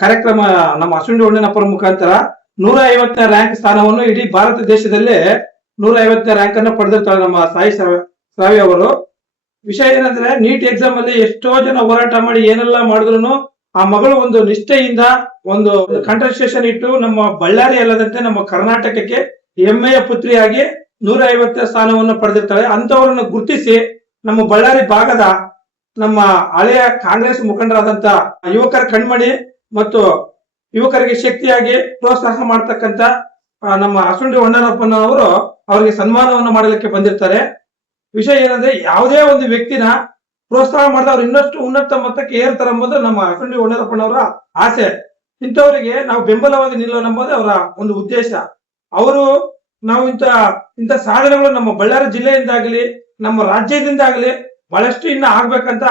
ಕಾರ್ಯಕ್ರಮ ನಮ್ಮ ಅಶ್ವಿನಿ ಒಣ್ಣನಪ್ಪರ ಮುಖಾಂತರ 150ನೇ ರ್ಯಾಂಕ್ ಸ್ಥಾನವನ್ನು ಇಡೀ ಭಾರತ ದೇಶದಲ್ಲೇ 150ನೇ ರ್ಯಾಂಕ್ ಅನ್ನು ಪಡೆದಿರ್ತಾರೆ ನಮ್ಮ ಸಾಯಿ ಶ್ರಾವ್ಯ ಅವರು. ವಿಷಯ ಏನಂದ್ರೆ ನೀಟ್ ಎಕ್ಸಾಮ್ ಅಲ್ಲಿ ಎಷ್ಟೋ ಜನ ಹೋರಾಟ ಮಾಡಿ ಏನೆಲ್ಲ ಮಾಡಿದ್ರು ಆ ಮಗಳು ಒಂದು ನಿಷ್ಠೆಯಿಂದ ಒಂದು ಕಾನ್ಸಂಟ್ರೇಷನ್ ಇಟ್ಟು ನಮ್ಮ ಬಳ್ಳಾರಿ ಅಲ್ಲದಂತೆ ನಮ್ಮ ಕರ್ನಾಟಕಕ್ಕೆ ಹೆಮ್ಮೆಯ ಪುತ್ರಿಯಾಗಿ 150ನೇ ಸ್ಥಾನವನ್ನು ಪಡೆದಿರ್ತಾಳೆ. ಅಂತವರನ್ನು ಗುರುತಿಸಿ ನಮ್ಮ ಬಳ್ಳಾರಿ ಭಾಗದ ನಮ್ಮ ಹಳೆಯ ಕಾಂಗ್ರೆಸ್ ಮುಖಂಡರಾದಂತ ಯುವಕರ ಕಣ್ಮಣಿ ಮತ್ತು ಯುವಕರಿಗೆ ಶಕ್ತಿಯಾಗಿ ಪ್ರೋತ್ಸಾಹ ಮಾಡ್ತಕ್ಕಂತ ನಮ್ಮ ಅಶ್ವಿನಿ ಒಣ್ಣನಪ್ಪನವರು ಅವರಿಗೆ ಸನ್ಮಾನವನ್ನು ಮಾಡಲಿಕ್ಕೆ ಬಂದಿರ್ತಾರೆ. ವಿಷಯ ಏನಂದ್ರೆ ಯಾವುದೇ ಒಂದು ವ್ಯಕ್ತಿನ ಪ್ರೋತ್ಸಾಹ ಮಾಡಿದ ಅವ್ರು ಇನ್ನಷ್ಟು ಉನ್ನತ ಮಟ್ಟಕ್ಕೆ ಏರ್ತಾರೆ ಎಂಬುದು ನಮ್ಮ ಅಶ್ವಿನಿ ಒಣ್ಣನಪ್ಪನವರ ಆಸೆ. ಇಂಥವರಿಗೆ ನಾವು ಬೆಂಬಲವಾಗಿ ನಿಲ್ಲೋಣ ಎಂಬುದು ಅವರ ಒಂದು ಉದ್ದೇಶ. ಅವರು ನಾವು ಇಂಥ ಸಾಧನೆಗಳು ನಮ್ಮ ಬಳ್ಳಾರಿ ಜಿಲ್ಲೆಯಿಂದಾಗಲಿ ನಮ್ಮ ರಾಜ್ಯದಿಂದಾಗಲಿ ಬಹಳಷ್ಟು ಇನ್ನ ಆಗ್ಬೇಕಂತ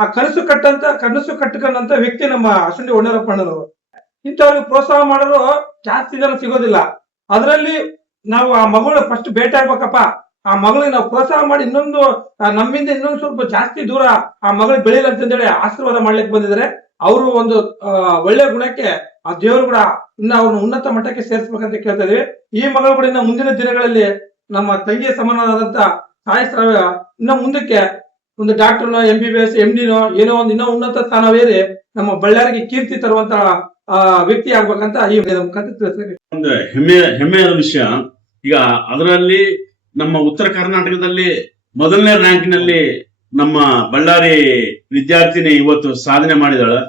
ಆ ಕನಸು ಕಟ್ಟಕೊಂಡಂತ ವ್ಯಕ್ತಿ ನಮ್ಮ ಅಶ್ವಿನಿ ಒಣ್ಣನಪ್ಪನವರು. ಇಂಥವ್ರಿಗೆ ಪ್ರೋತ್ಸಾಹ ಮಾಡಲು ಜಾಸ್ತಿ ಜನ ಸಿಗೋದಿಲ್ಲ. ಅದರಲ್ಲಿ ನಾವು ಆ ಮಗಳು ಫಸ್ಟ್ ಭೇಟಿ ಆಗ್ಬೇಕಪ್ಪ, ಆ ಮಗಳಿಗೆ ನಾವು ಪ್ರೋತ್ಸಾಹ ಮಾಡಿ ನಮ್ಮಿಂದ ಇನ್ನೊಂದು ಸ್ವಲ್ಪ ಜಾಸ್ತಿ ದೂರ ಆ ಮಗಳಿಗೆ ಬೆಳಿಲ್ಲ ಅಂತಂದೇಳಿ ಆಶೀರ್ವಾದ ಮಾಡ್ಲಿಕ್ಕೆ ಬಂದಿದ್ದಾರೆ. ಅವರು ಒಂದು ಒಳ್ಳೆ ಗುಣಕ್ಕೆ ಆ ದೇವರು ಕೂಡ ಇನ್ನ ಅವ್ರನ್ನ ಉನ್ನತ ಮಟ್ಟಕ್ಕೆ ಸೇರಿಸ್ಬೇಕಂತ ಕೇಳ್ತಾ ಇದೀವಿ. ಈ ಮಗಳು ಕೂಡ ಇನ್ನ ಮುಂದಿನ ದಿನಗಳಲ್ಲಿ ನಮ್ಮ ತಂಗಿಯ ಸಮಾನವಾದಂತ ಸಾಯಿ ಶ್ರಾವ್ಯ ಇನ್ನ ಮುಂದಕ್ಕೆ ಒಂದು ಡಾಕ್ಟರ್ನೋ MBBS MDನೋ ಏನೋ ಒಂದು ಇನ್ನೂ ಉನ್ನತ ಸ್ಥಾನವೇರಿ ನಮ್ಮ ಬಳ್ಳಾರಿಗೆ ಕೀರ್ತಿ ತರುವಂತ ವ್ಯಕ್ತಿ ಆಗ್ಬೇಕಂತ ಈ ಮುಖಾಂತರ ತಿಳಿಸ್ತೀವಿ. ಒಂದು ಹೆಮ್ಮೆಯ ವಿಷಯ. ಈಗ ಅದರಲ್ಲಿ ನಮ್ಮ ಉತ್ತರ ಕರ್ನಾಟಕದಲ್ಲಿ ಮೊದಲನೇ ರ್ಯಾಂಕ್ ನಲ್ಲಿ ನಮ್ಮ ಬಳ್ಳಾರಿ ವಿದ್ಯಾರ್ಥಿನಿ ಇವತ್ತು ಸಾಧನೆ ಮಾಡಿದಾಳೆ.